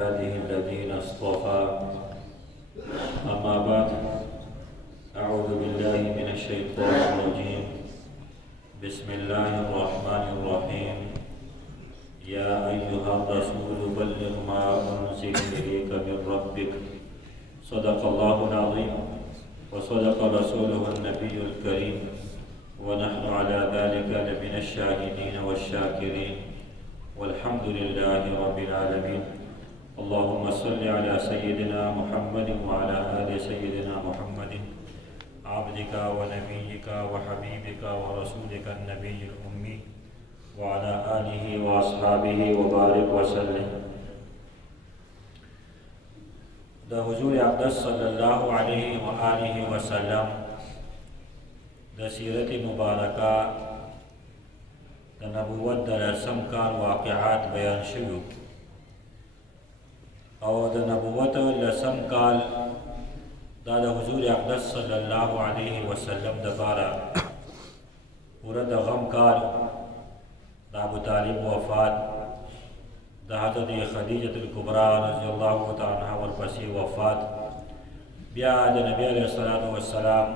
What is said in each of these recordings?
عباده الذين اصطفى أما بعد أعوذ بالله من الشيطان الرجيم بسم الله الرحمن الرحيم يا أيها الرسول بلغ ما أنزل إليك من ربك صدق الله العظيم وصدق رسوله النبي الكريم ونحن على ذلك لمن الشاهدين والشاكرين والحمد لله رب العالمين. اللهم صل على سيدنا محمد وعلى آل سيدنا محمد عبدك ونبيك وحبيبك ورسولك النبي الأمي وعلى آله وأصحابه وبارك وسلم. دا حضور اقدس صلی اللہ علیہ وآلہ وسلم دا سیرت مبارکہ دا نبوت دا لسم کال واقعات بیان شوی او دا نبوت لسم کال دا حضور اقدس صلی اللہ علیہ وسلم دا بارا پورا دا غم کال دا ابو طالب وفات دا حضرت خدیجة الکبرى رضی اللہ تعالی عنہ ورپسی وفات بیا دا نبی علیہ الصلوۃ والسلام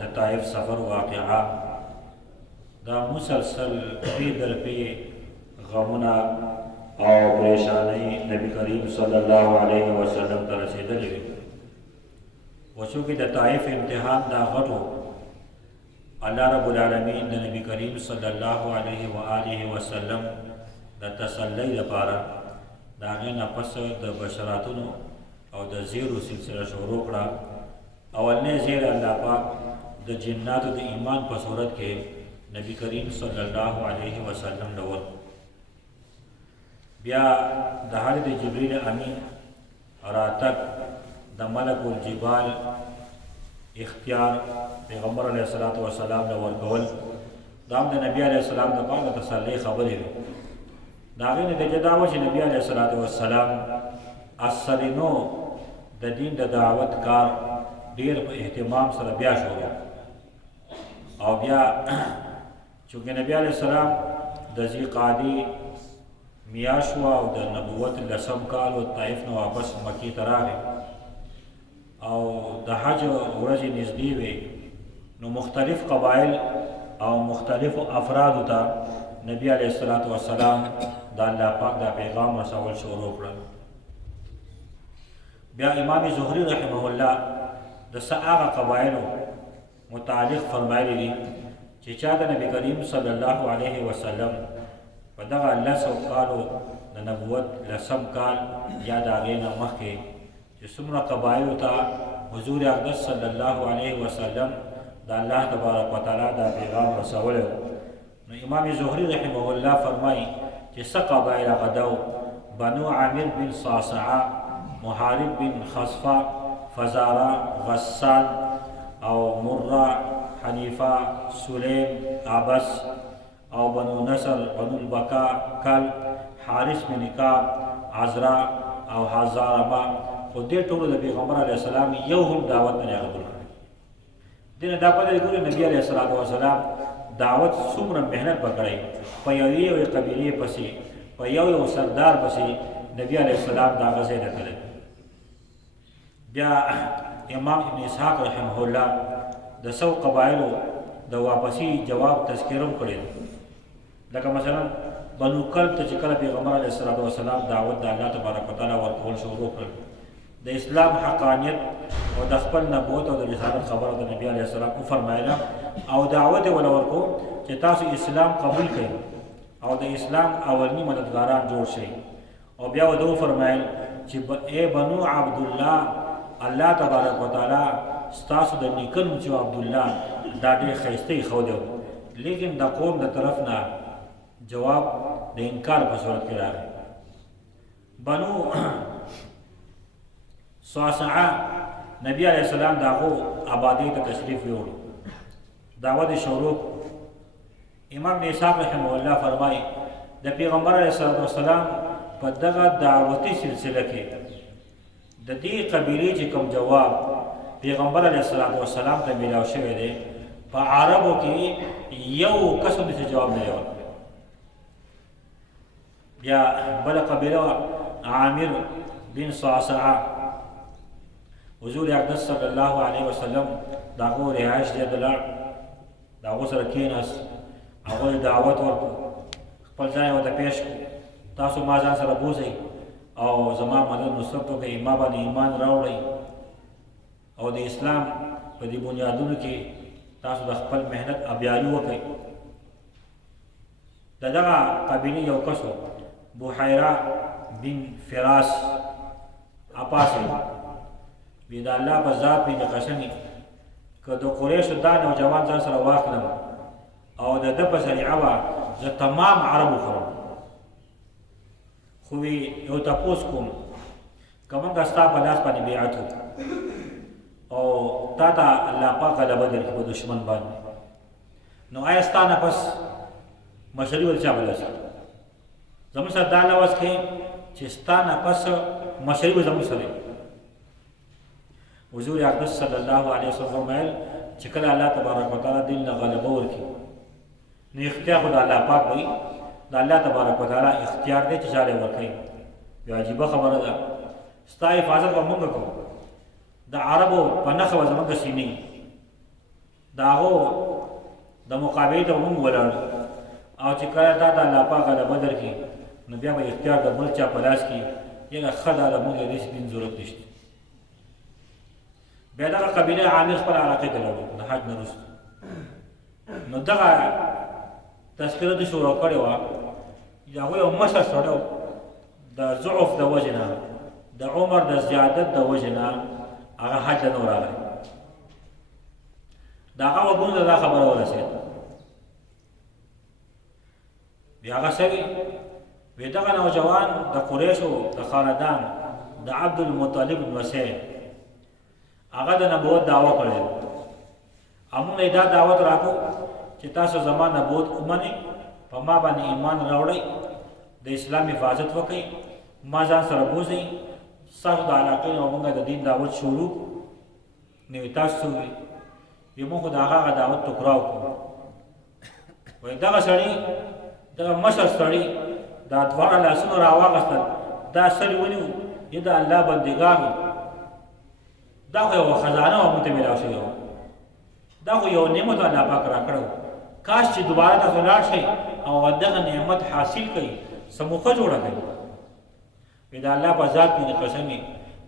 دا طائف سفر واقعہ دا مسلسل پی در پی غمنا او پریشانی نبی کریم صلی اللہ علیہ وسلم تا رسیدلی وچونکہ دا طائف امتحان دا غٹو اللہ رب العالمین دا نبی کریم صلی اللہ علیہ وآلہ وسلم دا تسلی دا پارا دا غین پس دا بشراتونو او دا زیرو سلسلہ شروع کرا. اولنے زیر اللہ پاک دا جنات دا ایمان پا صورت کے نبی کریم صلی اللہ علیہ وسلم لول بیا دا حالت جبریل امین راتک دا ملک الجبال اختیار پیغمبر علیہ السلام لول گول دام دا نبی علیہ السلام دا پاک دا تسلی خبری ہوئی داغی نتیجہ دعوت چی نبی علیہ السلام اثرینو دا دین دا دعوت کار دیر پا احتمام سر بیا شورو او بیا چونکہ نبی علیہ السلام دا زی قادی میاشوا او دا نبوت لسم کال و طائف نو واپس مکی تراغی او دا حج ورج نزدیوی نو مختلف قبائل او مختلف افراد تا نبی علیہ السلام دا اللہ پاک دا پیغام رسول شروع کرن. بیا امام زہری رحمہ اللہ دا سآغا قبائلو متعلق فرمائلی دی چیچا دا نبی کریم صلی اللہ علیہ وسلم و دا لسو کالو دا نبوت لسم کال یا دا غینا مخی چی سمرا قبائلو تا حضور اقدس صلی اللہ علیہ وسلم دا اللہ تبارک و تعالی دا پیغام رسولو. امام زہری رحمہ اللہ فرمائی کہ سقا قبائل غدو بنو عامر بن صاصعہ محارب بن خصفہ فزارہ غسان او مرہ حنیفہ سلیم عبس او بنو نصر بنو البقاء کل حارث بن کعب عزرا او حزاربا خود دیر طول دا پیغمبر علیہ السلام یو هم دعوت نے قبول کرے دین دا پتہ لگولی نبی علیہ السلام دعوت سمر محنت بکڑی پا یو قبیلی پسی پا یو سردار پسی نبی علیہ السلام دا غزے نکلے. بیا امام ابن اسحاق رحمہ اللہ دا سو قبائلو دا واپسی جواب تذکرم کرے لکہ مثلا بنو کلب تا چکل پیغمبر علیہ السلام دعوت دا اللہ تبارک و تعالی ورکول شروع کرے دا اسلام حقانیت و دا خپل نبوت و دا رسالت خبر دا نبی علیہ السلام کو فرمائنا او دعوت ولور کو چې تاسو اسلام قبول کړئ او د اسلام اولنی مددګاران جوړ شئ او بیا ودو فرمایل چې اے بنو عبد الله الله تبارک وتعالى ستاسو د نیکونو چې عبد الله دا ډېر ښایسته خو دی لیکن د قوم د طرف نه جواب د انکار په صورت کې راغی. بنو صاصعہ نبی علیہ السلام داغو آبادی ته تشریف یوړ دعوت شروع. امام اسحاق رحمہ اللہ فرمائی دا پیغمبر علیہ السلام پا دغا دعوتی سلسلہ کے دا دی قبیلی چی کم جواب پیغمبر علیہ السلام تا ملاو شوئے دے پا عربو کی یو قسم سے جواب نہیں ہو. بیا بلا قبیلہ عامر بن صعصعه حضور اقدس صلی الله علیه وسلم داغو رهائش دی دلار داغو سره کیناس هغه دعوت ورکړو خپل ځای ورته پیش کړو تاسو ما ځان سره بوزئ او زما مدد نصرت وکړئ ما باندې ایمان راوړئ او د اسلام په دې بنیادونو کې تاسو د خپل مهنت ابیاري وکړئ د دغه قبیلې یو کس و بحیره بن فراس اپاسي وی د الله په ذات باندې قسمي که د قریشو دا نوجوان ځان سره واخلم او د ده په ذریعه به زه تمام عرب وخورم خو وی یو تپوس کوم که موږ ستا په لاس باندې بیعت وکړو او تا ته الله پاک غلبه درکړي په دشمن باندې نو آیا ستا نه پس مشري ول چا بلسي زموږ سره دا لوز کې چې ستا نه پس مشري به زموږ سره حضور اقدس صلی الله علیه وسلم ویل چې کله الله تبارک وتعالی دین نه غلبه ورکړي نو اختیار خو د الله پاک وي د الله تبارک وتعالی اختیار دی چې چاله ورکړي بیا عجیبه خبره ده ستا حفاظت به موږ کوو د عربو په نښه به زموږ سینې د هغو د مقابلې ته موږ ولاړو او چې کله دا د الله پاک غلبه درکړي نو بیا به اختیار د بل چا په لاس کې یګه ښه ده د موږ د هېڅ دین ضرورت نشته بیا دغه قبیله عامر خپل علاقې ته لاړو د حج نه وروسته نو دغه تذکره د شروع کړې وه چې هغوی یو مشر سړی و د ضعف د وجې نه د عمر د زیادت د وجې نه هغه حج ته نه ورغی د هغه وګونو ته دا خبره ورسېده بیا هغه څه وی دغه نوجوان د قریشو د خاندان د عبدالمطلب لمسی هغه د نبوت دعوه کړې موږ یې دا دعوت راکړو چې تاسو زما نبوت ومنئ په ما باندې ایمان راوړئ د اسلام حفاظت وکړئ ما ځان سره بوزئ ستاسو د علاقې نه موږ د دین دعوت شروع نو تاسو څه وایي موږ خو د هغه دعوت ټوکراو کړو وایي دغه سړي دغه مشر سړي دا دواړه لاسونه راواغېستل دا سړي ونیو یا د الله بندګانو دا خو یو خزانه وه موږ ته میلاو شوې وه دا خو یو نعمت الله پاک راکړی کاش چې دوباره تاسو لاړ شئ او دغه نعمت حاصل کړئ څه موقع جوړه کړئ وی د الله په ذات باندې قسم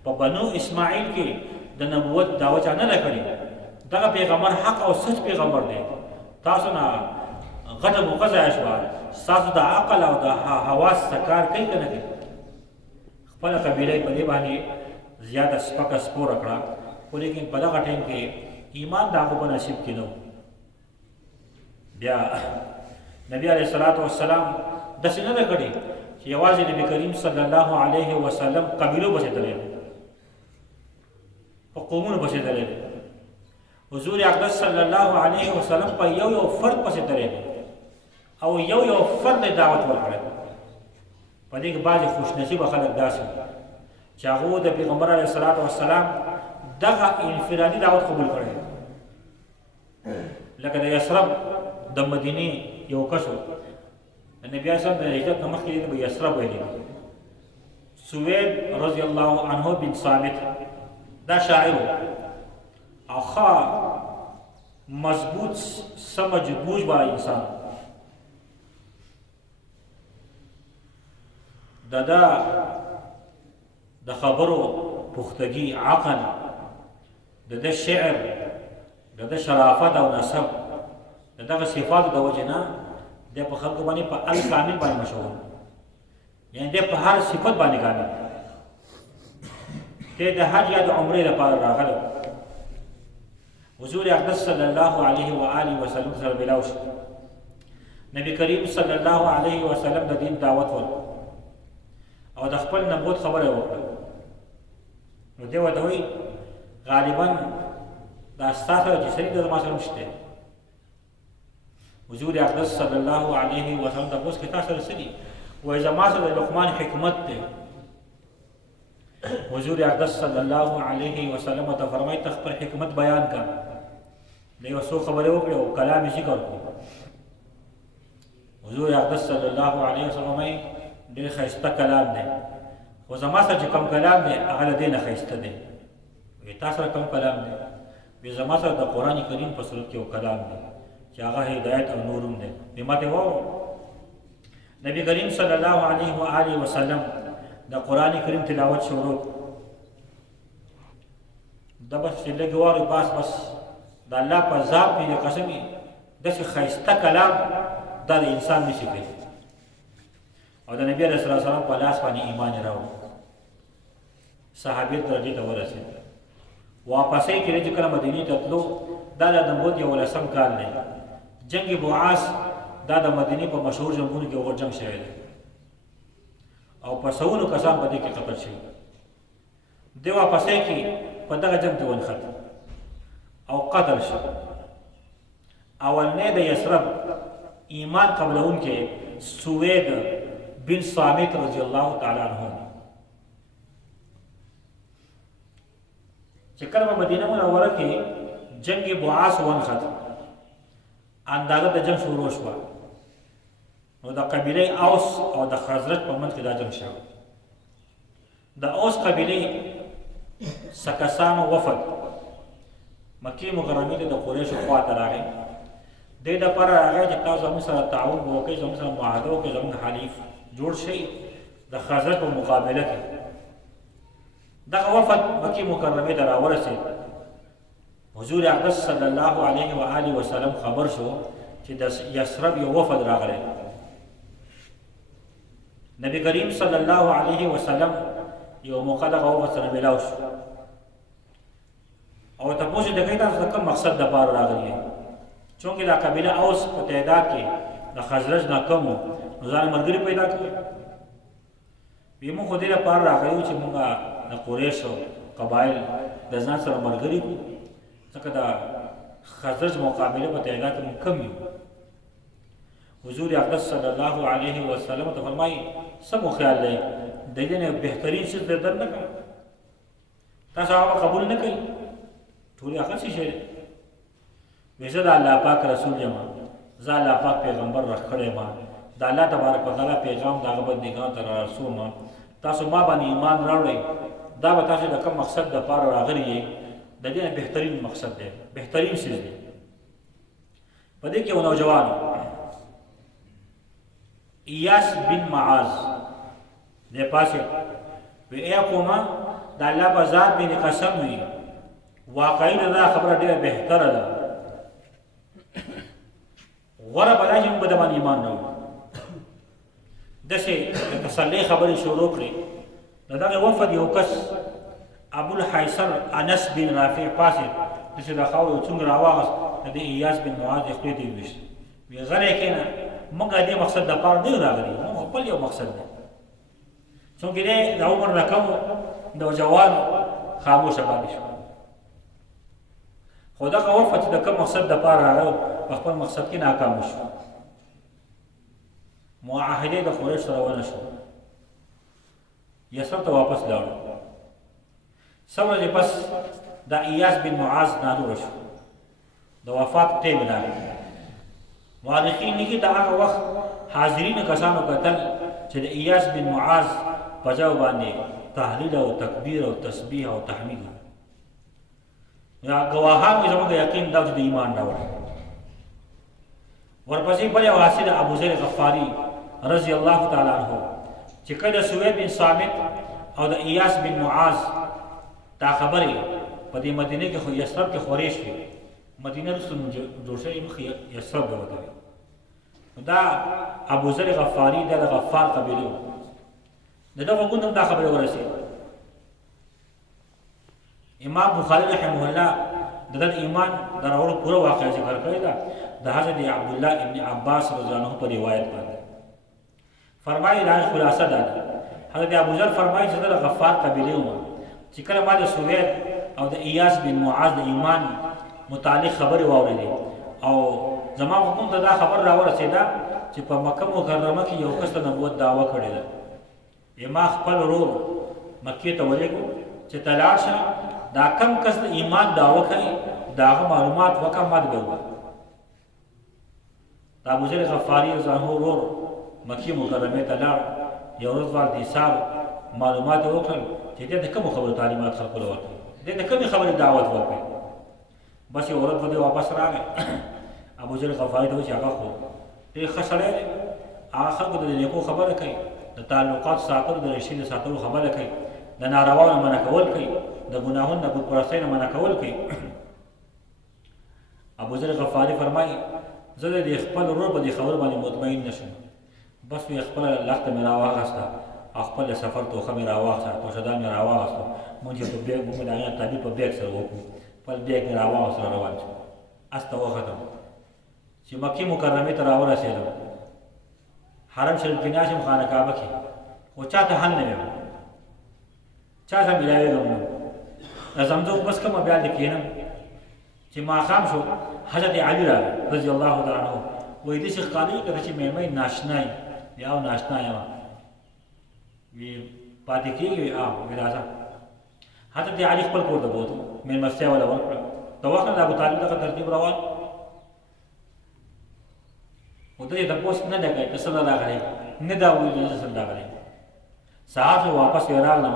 په بنو اسماعیل کې د نبوت دعوه چا نه ده کړې دغه پیغمبر حق او سچ پیغمبر دی تاسو نه غټه موقع ضایع شوه ستاسو د عقل او د حواس څه کار کوي که نه کوي خپله قبیله یې په دې باندې زیاته سپکه سپوره کړه خو لیکن په دغه ټایم کې ایمان د هغو په نصیب کې نه و بیا نبی علیه الصلاة والسلام داسې نه ده کړې چې یوازې نبی کریم صلی الله علیه وسلم قبیلو پسې تللی دی په قومونو پسې تللی دی حضور اقدس صلی الله علیه وسلم په یو یو فرد پسې تللی دی او یو فرد دعوت ورکړی په دې کې بعضې خوشنصیبه خلک داسې چې هغو د پیغمبر علیه الصلاة والسلام دغه انفرادي دعوت قبول کړی لکه د یثرب د مدینې یو کس و نبی اسلام د هجرت نه مخکې به یثرب ویلی سوید رضی الله عنه بن ثابت دا شاعر و او ښه مضبوط سمج بوج با انسان د خبرو پختګي عقل د شعر د شرافت او نسب دغه صفات د وجه نه د په خلکو باندې په الکامل باندې مشهور یعنی د په هر صفت باندې کامل ته د حج یا د عمرې لپاره راغلی حضور اقدس صلی الله علیه و آله وسلم سره ملاو شو نبی کریم صلی الله علیه وسلم د دین دعوت ورکړ او د خپل نبوت خبره وکړه نو دی ورته وایي غالبا دا ستا سره چې شریک دی زما سره نشته حضور اقدس صلی الله علیه وسلم تپوس کې تا سره څه دي وایي زما سره د لقمان حکمت دی حضور اقدس صلی الله علیه وسلم ته فرمایي ته خپل حکمت بیان کړه د یو څو خبرې وکړې او کلام یې ذکر کړو حضور اقدس صلی الله علیه وسلم ډېر ښایسته کلام دی خو زما سره چې کوم کلام دی هغه له دې نه ښایسته دی. وایي تا سره کوم کلام دی؟ وایي زما سره د قرآن کریم په صورت کې یو کلام دی چې هغه هدایت او نور هم دی. وایي ما ته واورو. نبي کریم صلی الله علیه و آله وسلم د قرآن کریم تلاوت شروع دا بس چې لږ واري بس د الله په ذات باندې قسم وي داسې ښایسته کلام دا د انسان نشي کوي. او د نبی علیه الصلاة والسلام په لاس باندې ایمان یې راوړ، صحابیت درجې ته ورسېد. واپسې کې چې کله مدینې ته تلو دا د نبوت 11 کال دی. جنگ بعاث دا د مدینې په مشهور جنګونو کې اور جنګ شوی دی او په سوونو کسان په دې کې قتل شوي. دی واپسې کې په دغه جنګ کې ونښت او قتل شو. اولنی د یثرب ایمان قبلونکی سوید بن صامت رضی الله تعالی عنہ چې کله په مدینه منوره کې جنگ بعاث ونښت، اندازه د جنگ شروع شوه. نو د قبیله اوس او د خزرج په منځ کې دا جنگ شو. د اوس قبیله سکسانو وفد مکې مکرمې ته د قریشو خواته راغی. دې دپاره راغی چې تاسو زموږ سره تعاون وکړئ، زموږ سره معاهده وکړئ، زموږ حلیف جوړ شئ د خزرج په مقابله کې. دغه وفد مکې مکرمې ته راورسېد. حضور اقدس صلی الله علیه و آله وسلم خبر شو چې د یثرب یو وفد راغلی. نبی کریم صلی الله علیه وسلم یو موقع دغه وفد سره ملاو شو او تاسو د کوم تاسو کوم مقصد د پاره راغلی؟ چونکې دا قبیله اوس په تعداد کې د خزرج نه کم وو، نو ځان ملګري پیدا کړل. وی موږ خو دې لپاره راغلي چې موږ د قریشو قبایل د ځان سره ملګري کړو، ځکه د خزرج مقابله په تعداد کې موږ کم یو. حضور اقدس صلی الله علیه وسلم ته فرمایي څه مو خیال دی د دې نه بهترین څه در نه کړم؟ تاسو هغه قبول نه کوئ؟ ټول هغه څه شی وایي زه د الله پاک رسول یم، زه الله پاک پیغمبر راکړی یم، د الله تبارک وتعالی پیغام د هغه بندګانو ته رارسوم. تاسو ما باندې ایمان راوړئ، دا به تاسو د کوم مقصد دپاره راغلي یئ د دې نه بهترین مقصد دی، بهترین څیز دی. په دې کې یو نوجوان ایاس بن معاذ دی پاسې وی ای قومه د الله په ذات باندې قسم وي واقعي دا خبره ډېره بهتره ده، غوره به دا چې موږ به د باندې ایمان نه وړو. داسې د تسلۍ خبرې شروع کړې. د دغه وفد یو کس ابوالحیثر انس بن رافع پاسې داسې د خاورې یو څونګ راواغست، د دې ایاس بن معاذ یې خولې ته یې وویشت. ویې غلی کښېنه، موږ د دې مقصد دپاره نه یو راغلي، موږ خپل یو مقصد دی. چونکې دی د عمر نه کم نوجوان خاموشه پاتې شو. خو دغه وفد چې د کوم مقصد دپاره راغلی په خپل مقصد کې ناکام شو. معاهدې د قریش سره ونه شو. یثرب ته واپس لاړو. څه ورځې پس د ایاس بن معاذ ناروغه شو، د وفات ټیم راغی. مورخین لیکي د هغه وخت حاضرینو کسانو کتل چې د ایاس بن معاذ په ژبه باندې تهلیل او تکبیر او تسبیح او تحمید یا گواهان کې زموږ یقین دا چې د ایمان راوړي. ورپسې بل یو حاصل ابو ذر غفاری رضی الله تعالی عنہ چې کله سوید بن ثابت او د ایاس بن معاذ دا خبرې په دې مدینه کې خو یثرب کې خورې شوې، مدینه وروسته جوړ شوې مخکې یثرب ته ودرېد. دا ابو ذر غفاری د غفار قبیله و. د دغه غوندم دا خبره ورسېده. امام بخاری رحمه الله د دې ایمان د راوړو پوره واقعه ذکر کړې ده د حضرت عبدالله ابن عباس رضی الله عنه په روایت باندې. فرمایي دا خلاصه ده. حضرت ابو ذر فرمایي چې د غفار قبیله و چې کله ما د سوید او د ایاس بن معاذ د ایمان متعلق خبرې واورېدې او زما حکومت ته دا خبر راورسېده چې په مکه مکرمه کې یو کس د نبوت دعوه کړې ده. ما خپل ورور مکې ته ولېږو چې ته لاړ شه، دا کم کس د ایمان دعوه کوي د هغه معلومات وکړه، ما ته به ووایه. د ابوذر غفاري رضی الله عنه ورور مکې مکرمې ته لاړ. یو ورځ وال دیسار معلومات وکړل چې دې د کوم خبرو تعلیمات خلکو له ورکړي دې د کومې خبرې دعوت ورکړي بس یو ورځ باندې واپس راغی ابو ذر غفاری ته چې هغه خو ډېر ښه سړی دی هغه خلکو ته د نیکو خبره کوي د تعلقات ساتلو د رشتې د ساتلو خبره کوي د نارواو نه منع کول کوي د ګناهونو د بتپرستۍ نه منع کول کوي ابو ذر غفاری فرمایي زه د خپل ورور په دې خبره باندې مطمئن نشم بس مې خپله لښته مې راواخېسته او خپل سفر توښه مې راواخېسته توشهدان مې راواخېسته مونږ یې په بیګ مونږ د هغې تعبیر په بیګ سره وکړو خپل بیګ مې راواخېسته روان شو اس ته وختم چې مکې مکرمې ته راورسېدم حرم شریف کې ناست یم خانه کعبه کې خو چا ته حل نه ویم چا ته میلاوېږم نه د زمزم بس کومه بیا دې کښېنم چې ماښام شو حضرت علي راغی رضی الله تعالی عنه وایي داسې ښکارېږي لکه چې مېرمۍ ناشنا یي وي او ناشنا یم وي پاتې کېږي وي وي راځه حضرت علي خپل کور ته بوتو مېلمستیا وله ورکړه د وخت نه د ابوطالب دغه ترتیب روان خو ته یې تپوس نه دی کوي ته څه راغلی نه دا ویلي زه څه راغلی سهار شو واپس یې راغلم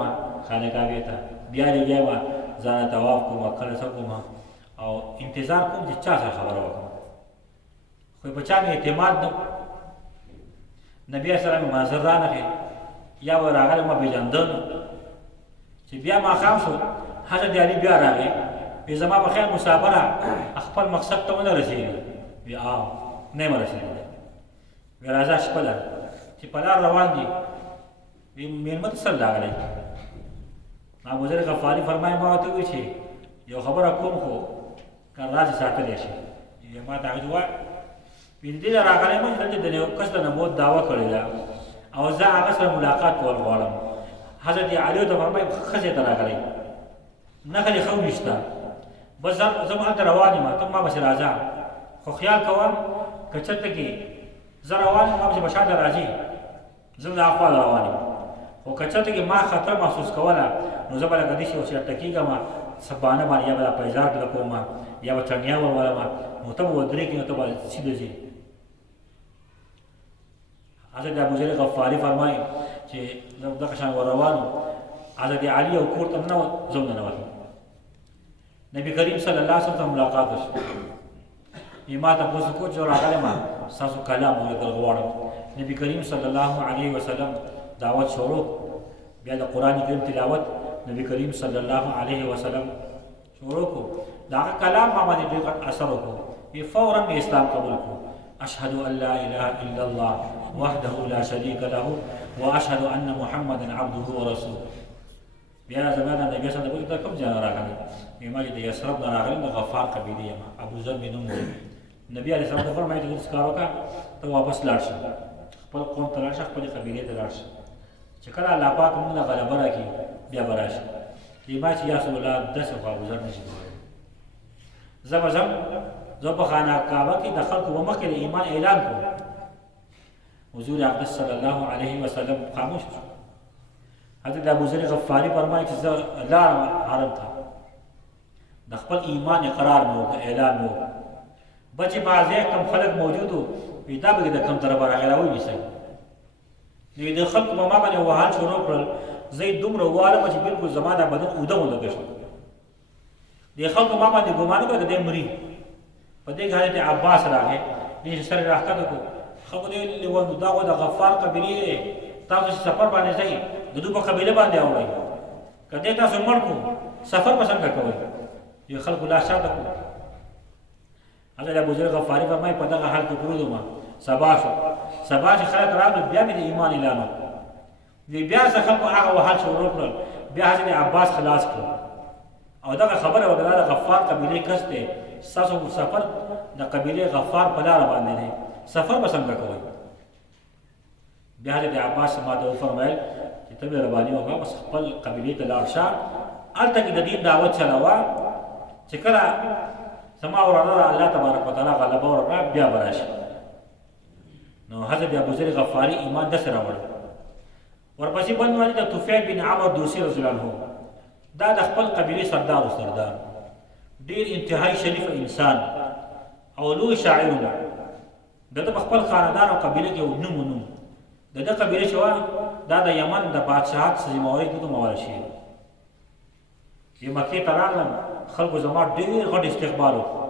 خانه کعبې ته بیا لګیا وه ځانه طواف کوم کله څه کوم او انتظار کوم چې چا سره خبره وکړم خو په چا مې اعتماد نه نبي علیه السلام یې منظر رانغی یا به راغلی ما پېژانده نه چې بیا ماښام شو حضرت علي بیا راغی وی زما په خیر مسافره خپل مقصد ته ونه رسېږي وی نه یم رسېدلی وی راځه شپه ده چې په لار روان دي وی مېلمه ته سر راغلی ابوذر غفاري فرمایي ما ورته وویل چې یو خبره کوم خو که راز ساتلی شي ما ته هغې ووایه وی د دې نه راغلی یم چې دلته د یو کس د نبوت دعوه کړې ده او زه هغه سره ملاقات کول غواړم حضرت علي ته فرمایي ښځې ته راغلی نښه دې ښه وویشته بس زه به هلته روان یم ته ما پسې راځه خو خیال کوم که چېرته کې زه روان یم ما پسې به شاته راځي زه د هغه خوا روان یم خو که چېرته کې ما خطر محسوس کوله نو زه به لکه داسې ورسې ټکېږم څه بهانه باندې یا به دا پیزار کله کوم یا به ټنګیا وولم نو ته به ودرېږې نو ته به سیده ځې حضرت ابوذر غفاري فرمایي چې زه دغه شان ور روان وم حضرت علي او کور ته ننوت زه هم ننوتم نبي کریم صلی الله علیه وسلم ملاقات وشو ما تپوس وکړو چې راغلی ما ستاسو کلام اورېدل غواړم نبي کریم صلی الله علیه وسلم دعوت شروع بیا د قرآن کریم تلاوت نبي کریم صلی الله علیه وسلم شروع کړو د هغه کلام ما باندې ډېر غټ اثر وکړو فورا مې اسلام قبول کړو اشهد ان لا اله الا الله وحده لا شريك له واشهد ان محمدا عبده ورسوله بیا زمانه نبی صلی الله علیه وسلم کوم ځای راغلی ما چې د یثرب نه راغلی د غفار قبیلې یم ابوذر مې نوم نبی علیه السلام ته فرمایي چې داسې کار وکړه ته واپس لاړ شه خپل قوم ته لاړ شه خپلې قبیلې ته لاړ شه چې کله الله پاک موږ له غلبه راکړي بیا به راشي ما چې یا رسول الله داسې خو ابوذر نشي کولی زه به ځم زه په خانه کعبه کې د خلکو به مخکې د ایمان اعلان کړم حضور اقدس صلی الله علیه وسلم خاموش شو حضرت ابوذر غفاري فرمایي چې زه لاړم حرم ته د خپل ایمان اقرار مې وکړ اعلان مې وکړ بچې بعضې کم خلک موجود وو وي دا به د کم طرفه راغی راونیسئ نو د خلکو به ما باندې وهال شروع کړل زه یې دومره ووهلم چې بلکل زما دا بدن اوده ولګه شو د خلکو ما باندې ګمان وکړه که دی مري په دې کې حضرت عباس راغی دې سر یې راښکته کړو خلکو دې لیونو دا خو د غفار قبیلې دی تاسو چې سفر باندې ځئ د دوی په قبیله باندې اوړئ که دې تاسو مړ کړو سفر به څنګه کوئ یو خلکو لا شاته کړو حضرت ابوذر غفاري فرمایي په دغه حال کې پرېږدو ما سبا شو سبا چې خلک راغلل بیا مې د ایمان اعلان وکړ بیا زه خلکو هغه وهل شروع کړل بیا حضرت عباس خلاص کړل او دغه خبره وکړه د غفار قبیلې کس دی ستاسو سفر د قبیلې غفار په لاره باندې دی سفر به څنګه کوئ بیا حضرت عباس ما ته وفرمیل چې ته مهرباني وکړه بس خپل قبیلې ته لاړ شه هلته کې د دین دعوت چلوه چې کله زما وراره الله تبارک وتعالی غلبه ورکړه بیا به راشي نو حضرت ابوذر غفاري ایمان داسې راوړ ورپسې بل نوماني د طفیل بن عمر دوسي رضی الله عنه دا د خپل قبیلې سردار و سردار ډېر انتهایی شریف انسان او لوی شاعر و د ده په خپل خاندان او قبیله کې یو نوم و نوم د د دې قبیله چې وه دا د یمن د بادشاهت ذمهواري ده ته مواره شوې وه. چې مکې ته راغلم خلکو زما ډېر غټ استقبال وکړو.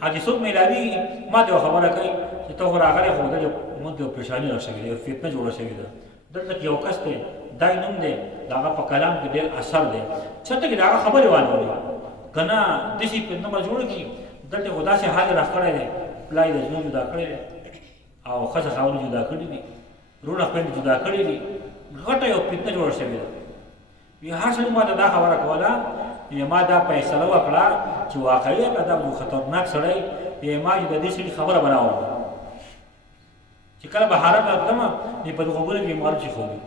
حاجي څوک میلاوي ما ته یوه خبره کوي چې ته خو راغلی خو دلته مونږ ته یو پریشاني را شوې ده، یو فتنه جوړه شوې ده. دلته کې یو کس دی دای نوم دی د هغه په کلام کې ډېر اثر دی، چېرته کې د هغه خبرې وانهوري که نه داسې فتنه به جوړه کړي. دلته خو داسې حال یې راکړی دی، پلار یې د زوی جدا کړی دی او ښځه خاوند جدا کړي دي، وروڼه خویندې جدا کړي دي، غټه یو فتنه جوړه شوې ده. وي هر سړي ما ته دا خبره کوله، ما دا فیصله وکړه چې واقعي دا یو خطرناک سړی ما چې د دې سړي خبره به راوړم چې کله بهارت راتلم په غوږونو کې مال چې ښودي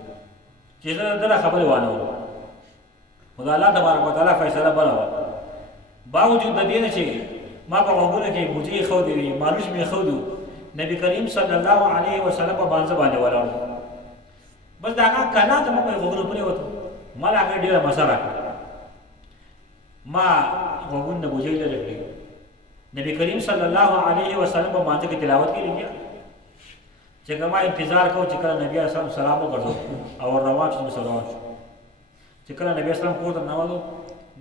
چې زه د ده خبرې وانهورم. خو د الله تبارک وتعالی فیصله بله وه. باوجود د دې نه چې ما په غوږونو کې بوجۍ ښودې وي، مالوش مې ښودي، نبي کریم صلی الله علیه وسلم په بانځه باندې ولاړ بس د هغه کلا ته مو په غوږونو پرېوتو، ما له هغې ډېره مزه راکړه. ما غوږونه د بوجۍ لرې کړي. نبي کریم صلی الله علیه وسلم په مانځه کې تلاوت کې لګیا چې که ما انتظار کوو چې کله نبي علیه السلام سلام وګرځو او ور روان شو نو روان شو. چې کله نبي اسلام کور ته ننوتو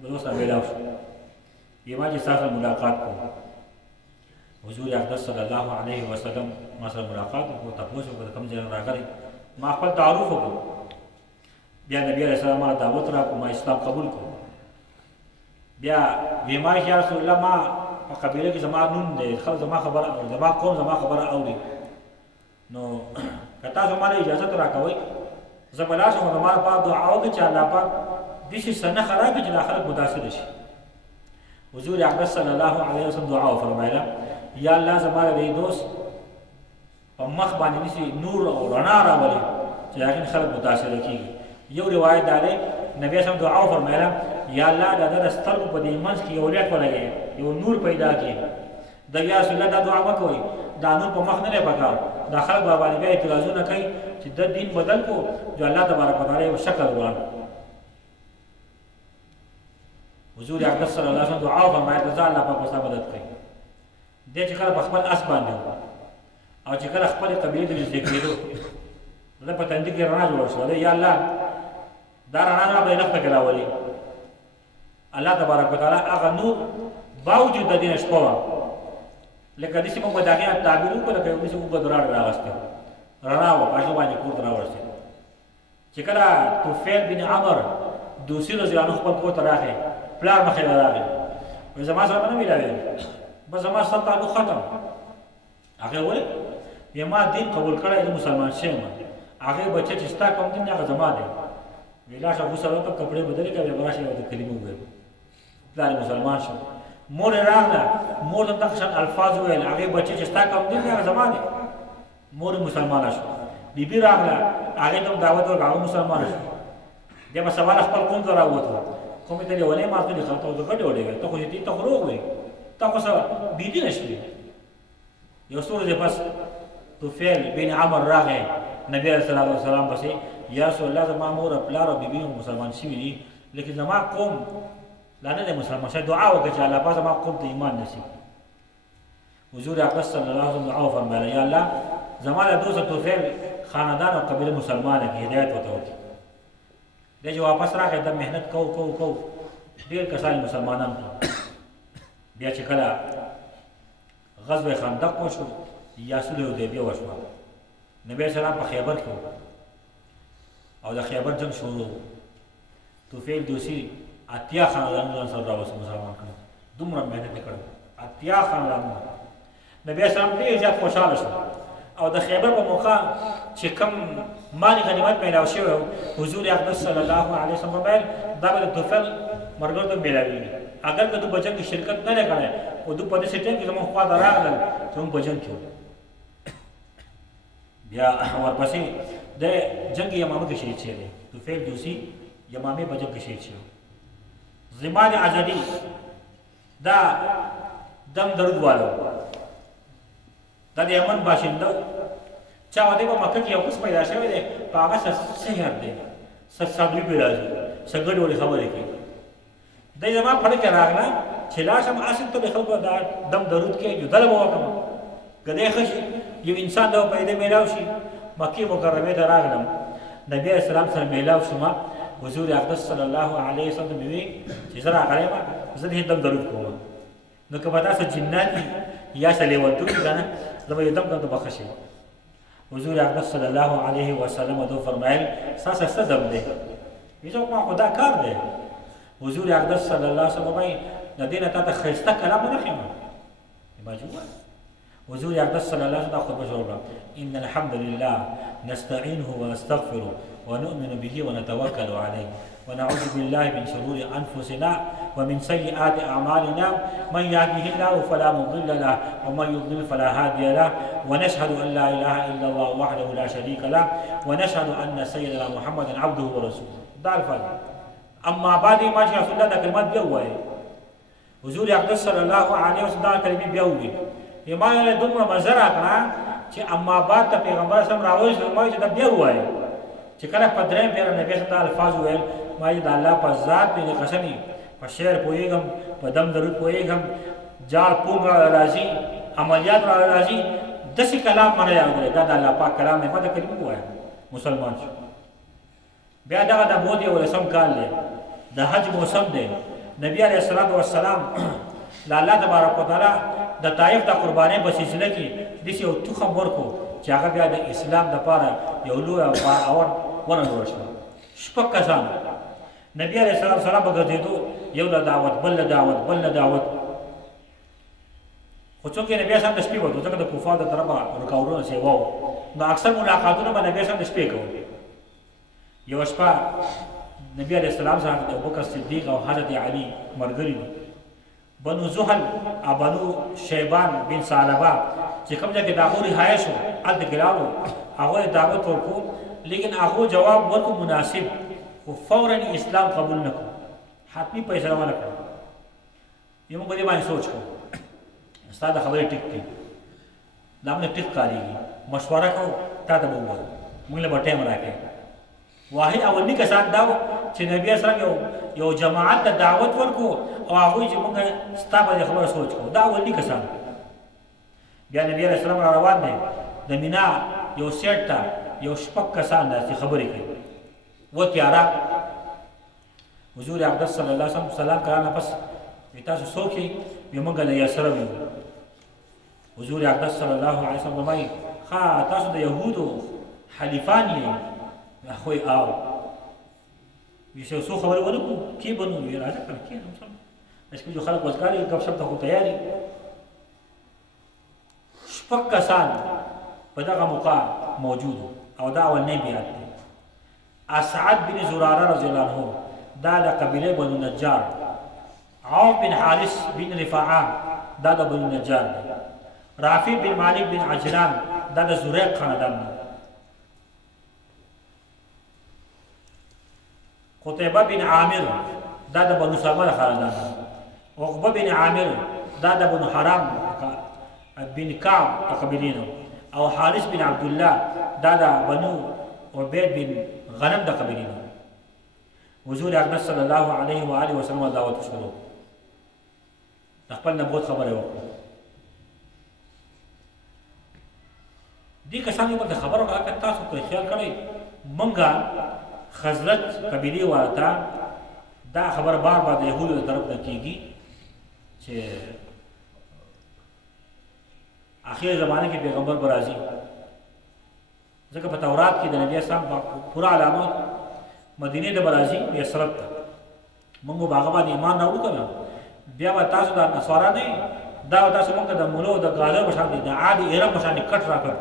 نو دوست رامیلاو شو. یې ما چې ستا سره ملاقات کوو. حضور اقدس صلی الله علیه وسلم ما سره ملاقات وکړو، تپوس وکړو کوم ځای نه راغلی. ما خپل تعارف وکړو. بیا نبي علیه السلام ما دعوت راکړو، ما اسلام قبول کړو. بیا ویې ما چې یا رسول الله ما په قبیله کې زما نوم دی، خلک زما خبره اوري، زما قوم زما خبره اوري، نو که تاسو ما له اجازت راکوئ زه به لاړ شم او زما لپاره دعا وکړئ چې الله پاک داسې څه نښه راکړي چې دا خلک متاثره شي. حضور اقدس صلی الله علیه وسلم دعا وفرمایله یا الله زما د دې دوست په مخ باندې داسې نور او رڼا راولي چې هغې خلک متاثره کېږي. یو روایت دا دی نبي اسلام دعا وفرمایله یا الله د ده د سترګو په دې منځ کې یو لټ ولګوي، یو نور پیدا کړي. د یا رسول الله دا دعا مه کوئ، دا نور په مخ نه دی پکار. دا خلک به باندې بیا اعتراضونه کوي چې د دین بدل کو جو الله تبارک وتعالی یو شکل وړاند. حضور اقدس صلی الله علیه وسلم دعا وفرمایله ځه الله پاک به ستا مدد کوي. دی چې کله په خپل اس باندې و او چې کله خپلې قبیلې ته نږدې کېدو د ده په تندي کې رڼا جوړه شوه. یا الله دا رڼا نه به یې نخته کې راولي. الله تبارک وتعالی هغه نور باوجود د دې نه شپه وه لکه داسې موږ به د هغې تعبیر وکړو لکه یو داسې اوږده دراړ راغستې رڼا وه په هغې باندې کور ته راورسېدو. چې کله طفیل بن عمر دوسي رضی الله عنه خپل کور ته راغی، پلار مخې ته راغی، وایي زما سره به نه میلاوېږي، بس زما سره تعلق ختم. هغې ولې؟ وایي ما دین قبول کړی زه مسلمان شوی یم، هغې بچه چې ستا کوم دین دی هغه زما دی. وایي لاړ شه غسل وکړه کپړې بدلې کړه بیا به راشې ورته کلمه وویل، پلار یې مسلمان شو. مور یې راغله، مور ته دغه شان الفاظ وویل، هغې بچه چې ستا کوم دین دی هغه زما دی، مور یې مسلمانه شوه. بیبي راغله، هغې ته هم دعوت ورکړه، هغه مسلمانه شوه. بیا به سبا خپل قوم ته راووتله، قوم یې ته لیونی مارتلي ښه ته ګډې وډې وې، ته خو چې ته خو روغ وې، ته خو څه بېدینه شوې. یو څو ورځې پس طفیل بن عمر راغی نبي علیه الصلاة وسلام پسې، یا رسول الله زما مور او پلار او بیبي هم مسلمان شوي دي، لیکن زما قوم لا نه دی مسلمان شوی. دعا وکړه چې الله پاک زما قوم ته ایمان نصیب. حضور اقدس صلی الله علیه وسلم دعا وفرمایله یا الله زما د دوست طفیل خاندان او قبیله مسلمانه کړي، هدایت ورته وکړي. دی چې واپس راغی دا محنت کو ډېر کسان مسلمانان کړل. بیا چې کله غزوه خندق وشو یا صلح حدیبیه وشوه، نبی علیه السلام په خیبر کې او د خیبر جنګ شروع. طفیل دوسي 80 خاندانونه سره راوست مسلمان کړل، دومره محنت یې کړی 80 خاندانونه. نبی علیه السلام ډېر زیات خوشحاله شو او د خیبر په موقع چې کوم مال غنیمت میلاو شوی و، حضور اقدس صلی الله علیه وسلم فرمایل دا به د طفیل ملګرو ته میلاویږي. اگر که تو په جنګ کې شرکت نه دی کړی خو دوی په داسې ټایم کې زموږ خوا ته راغلل چې موږ په جنګ کې وو. بیا ورپسې د جنګ یمامه کې شهید شوی دی. طفیل دوسي یمامې په جنګ کې شهید شوی. زمان ازدي دا دم درود والو دا د یمن باشنده چا ودې په مکه کې یو کس پیدا شوی دی، په هغه سحر دی، سادوی پې راځي، څه ګډوډې خبرې کوي. دی زما پړه کې راغله چې لاړ شم اصل ته د خلکو دا دم درود کې جو دله به وکړم که دی ښه شي یو انسان ته به پیدا میلاو شي مکې مکرمې ته راغلم، نبي علیه السلام سره میلاو شوم. حضور اقدس صلی الله علیه وسلم مې وی چې زه راغلی یم، زه دې دم درود کوم. نو که به تاسو جنات یا څه لیونتون که نه، زه به یو دم دم ته بخښه شي. حضور اقدس صلی الله علیه وسلم ورته وفرمایل ستاسو څه دم دی؟ وی زه ما خو دا کار دی. حضور اقدس صلی الله علیه وسلم وایي د دې نه تا ته ښایسته کلام ونه ښیم. حضور اقدس صلی الله علیه وسلم خطبه شروع کړه: ان الحمد لله نستعينه ونستغفره ونؤمن به ونتوكل عليه ونعوذ بالله من شرور انفسنا ومن سيئات اعمالنا من يهده الله فلا مضل له ومن يضلل فلا هادي له ونشهد ان لا اله الا الله وحده لا شريك له ونشهد ان سيدنا محمدا عبده ورسوله. دا الفاظ. اما بعد ما رسول الله دا کلمات بیا وایي. حضور اقدس صلی الله علیه وسلم دا کلمې بیا وایي. ایمان له دومره مزه راکړه چې اما بعد ته پیغمبر سم راوښ ما چې دا بیا وایي. چې کله په درېم پیر نبی صلی الله الفاظ ویل، ما چې د الله په ذات باندې قسم په شعر پوهېږم، په دم درود پوهېږم، جال پوږ راځي، عملیات راځي، داسې کلام مانه یاد دا د الله پاک کلام دی. ما دا کلمې ووایم مسلمان شو. بیا دغه د نبوت یولسم کال دی، د حج موسم دی. نبی علیه الصلاة والسلام د الله تبارک وتعالی د طایف د قربانۍ په سلسله کې داسې یو تخم ورکړو چې هغه بیا د اسلام دپاره یو لویه باور وننګول شوه. شپږ کسان نبی علیه السلام سلام به ګرځېدو، یو له دعوت، بل له دعوت، بل له دعوت. خو څوک یې نبي اسلام د شپې وتو، ځکه د کفارو د طرفه رکاوټونه سیوا وو، نو اکثر ملاقاتونه به نبي اسلام د شپې کوو. یوه شپه نبی علیه السلام سره د ابوبکر صدیق او حضرت علي ملګري دي. بنو زحل او بنو شیبان بن ثعلبه چې کوم ځای کې د هغو رهایش و، هلته کې راغلو، هغوی یې دعوت ورکړو، لیکن هغو جواب ورکړو مناسب، خو فوراً اسلام قبول نه کړو، حتمي فیصله ونه کړه. یو موږ په دې باندې سوچ کوو ستا د خبرې ټیک دي، دا موږ ټیک کارېږي، مشوره کوو، تا ته به ووایو، موږ له به ټایم راکړې. واحد اولني کسان دا و چې نبي اسلام یو جماعت ته دعوت ورکړو او هغوی چې موږ ستا په دې خبره سوچ کوو، دا اولني کسان. بیا نبي علیه السلام را روان دی د مینا یو سیټ ته، یو شپږ کسان داسې خبرې کوي. و تیاره. حضور اقدس صلی الله علیه وسلم سلام کرانه پس وی تاسو څوک یې؟ وی موږ د یسرب یو. حضور اقدس صلی الله علیه وسلم وایي ښه تاسو د یهودو حلیفان یې؟ خوی آو. وی چې څو خبرې ونه کړو کې بنو وی راځه کنه کېنه مسلمان اشکو جو خلک وزګاري ګپ شپ ته خو تیاري. شپږ کسان په دغه موقع موجود او دا اولنی بیعت دی. اسعد بن زراره رضی الله عنه دا د قبیله بنو نجار، عوف بن حارث بن رفاعه دا د بنو نجار دی، رافع بن مالک بن عجلان دا د زریق خاندان دی، قتيبة بن عامر دا د بنو سلمة خاندان دی، عقبه بن عامر دا د بنو حرام بن كعب قبیلینو، او حارث بن عبد الله دا د بنو عبید بن غنم د قبیلینو. حضور اقدس صلی الله علیه و آله وسلم دعوت شروع، د خپل نبوت خبره وکړه. دې کسانو په خبرو راکړه تاسو په خیال کړئ منګه خزرج قبیله ورته دا خبر بار بار د یهودو طرف نه کیږي چې اخر زمانه کې پیغمبر برازي، ځکه په تورات کې د نبی اسلام پورا علامات مدینه د برازي یسرب ته موږ باغ باندې ایمان راوړو کنه. بیا به تاسو د نصارا نه دا تاسو موږ د مولو د غازر په شان دي، د عادي ایران په شان کټ راکړ.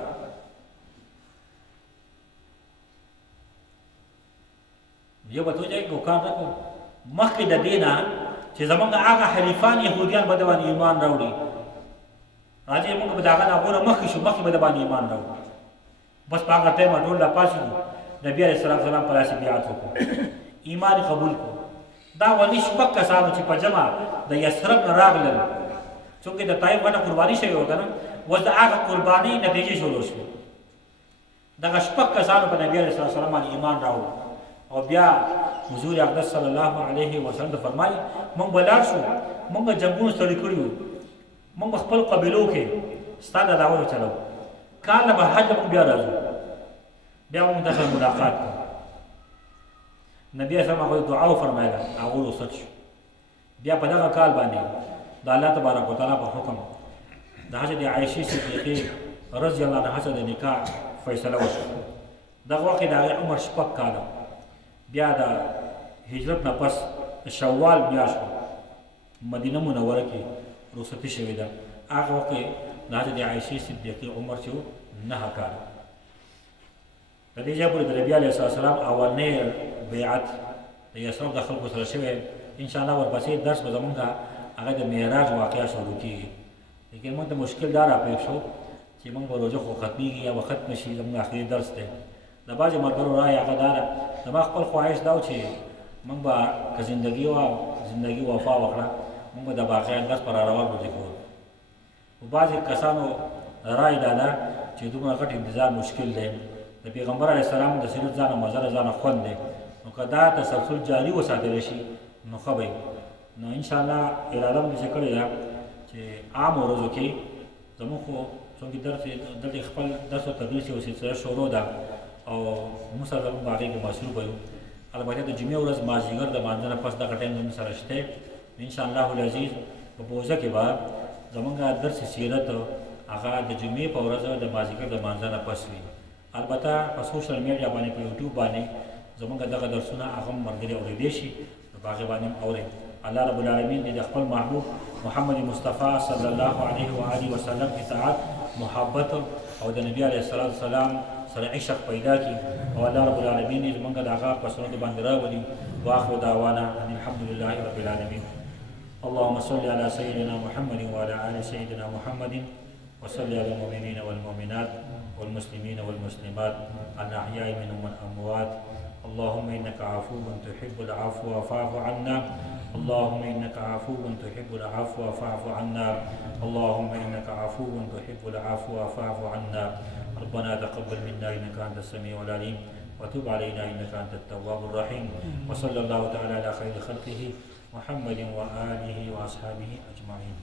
یو به توجه کو کار راکړو مخکې د دینه چې زمونږ هغه حلیفان يهوديان به د باندې ایمان راوړي، راځي موږ به داغه نه غوړه مخکې شو، مخکې به د باندې ایمان راوړو. بس په هغه ټایم ټول لا پاسو نبی عليه السلام په لاس بیعت وکړو، ایمان قبول کړو. دا ونی شپږ کسانو چې په جمع د یسرب نه راغلل، چونکې د طایف غټه قرباني شوې وه کنه، اوس د هغه قرباني نتیجې شروع شوې. دغه شپږ کسانو په نبی عليه السلام باندې ایمان راوړو. او بیا حضور اقدس صلی الله علیه وسلم فرمایي موږ بلار شو، موږ جنگونو ستړي کړي وو، موږ خپل قبیلو کې ستا د دعوت چلو، کله به حج موږ بیا راځو. بیا موږ تاسو ملاقات کوو. نبی اسلام هغه دعا وفرمایله، هغه رخصت شو. بیا په دغه کال باندې د الله تبارک وتعالى په حکم د حضرت عایشې صدیقې رضی الله عنها سره د نکاح فیصله وشوه. دغه وخت د هغې عمر 6 کاله. بیا د هجرت نه پس شوال میاشت مدینه منوره کې رخصتي شوې ده. هغه وخت د حضرت عایشې صدیقې عمر چې و 9 کاله. د دې ځای پورې د نبي علیه السلام اولنی بیعت د یثرب د خلکو سره شوی. انشاءالله ورپسې درس به زمونږ هغه د معراج واقعه شروع کېږي. لیکن موږ ته مشکل دا راپېښ شو چې موږ به روژه خو ختمېږي یا به ختمه شي، زموږ آخري درس دی. د بعضې ملګرو رایې هغه دا ده، زما خپل خواهش دا و چې موږ به که زندګي وفا وکړه، موږ به د باقیات درس په راروان روژه کوو. خو بعضې کسانو رایې دا ده چې دومره غټ انتظار مشکل دی. د پیغمبر علیه السلام د سیرت ځانه مزه ځانه خوند دی، نو که دا تسلسل جاري وساتلی شي نو ښه به نو انشاءالله اراده مو داسې کړې ده چې عامو ورځو کې زموږ خو څومره دلته خپل درس او تدریس یو سلسله شروع ده او موږ سره زموږ په هغې کې مصروفه یو. البته د جمعې ورځ مازدیګر د لمانځه نه پس دغه ټایم زموږ سره شته. انشاءالله العزیز په بوزه کې به زموږ درس سیرت هغه د جمعې په ورځ د مازدیګر د لمانځه نه پس وي. البته په سوشل میډیا باندې په یوټیوب باندې زموږ دغه درسونه هغه ملګري اورېدی شي، نو په هغې باندې هم اورئ. الله رب العالمین دې د خپل محبوب محمد مصطفی صلی الله علیه و آله وسلم اطاعت، محبت او د نبی علیه السلام سره عشق پیدا کړي، او الله رب العالمین دې زموږ د هغه په سنتو باندې راولي. واخر دعوانا ان الحمد لله رب العالمین. اللهم صل على سيدنا محمد وعلى آل سيدنا محمد وصل على المؤمنين والمؤمنات والمسلمين والمسلمات الأحياء منهم والأموات. اللهم إنك عفو تحب العفو فاعف عنا. اللهم إنك عفو تحب العفو فاعف عنا. اللهم إنك عفو تحب العفو فاعف عنا. ربنا تقبل منا إنك أنت السميع العليم وتب علينا إنك أنت التواب الرحيم. وصلى الله تعالى على خير خلقه محمد وآله وأصحابه أجمعين.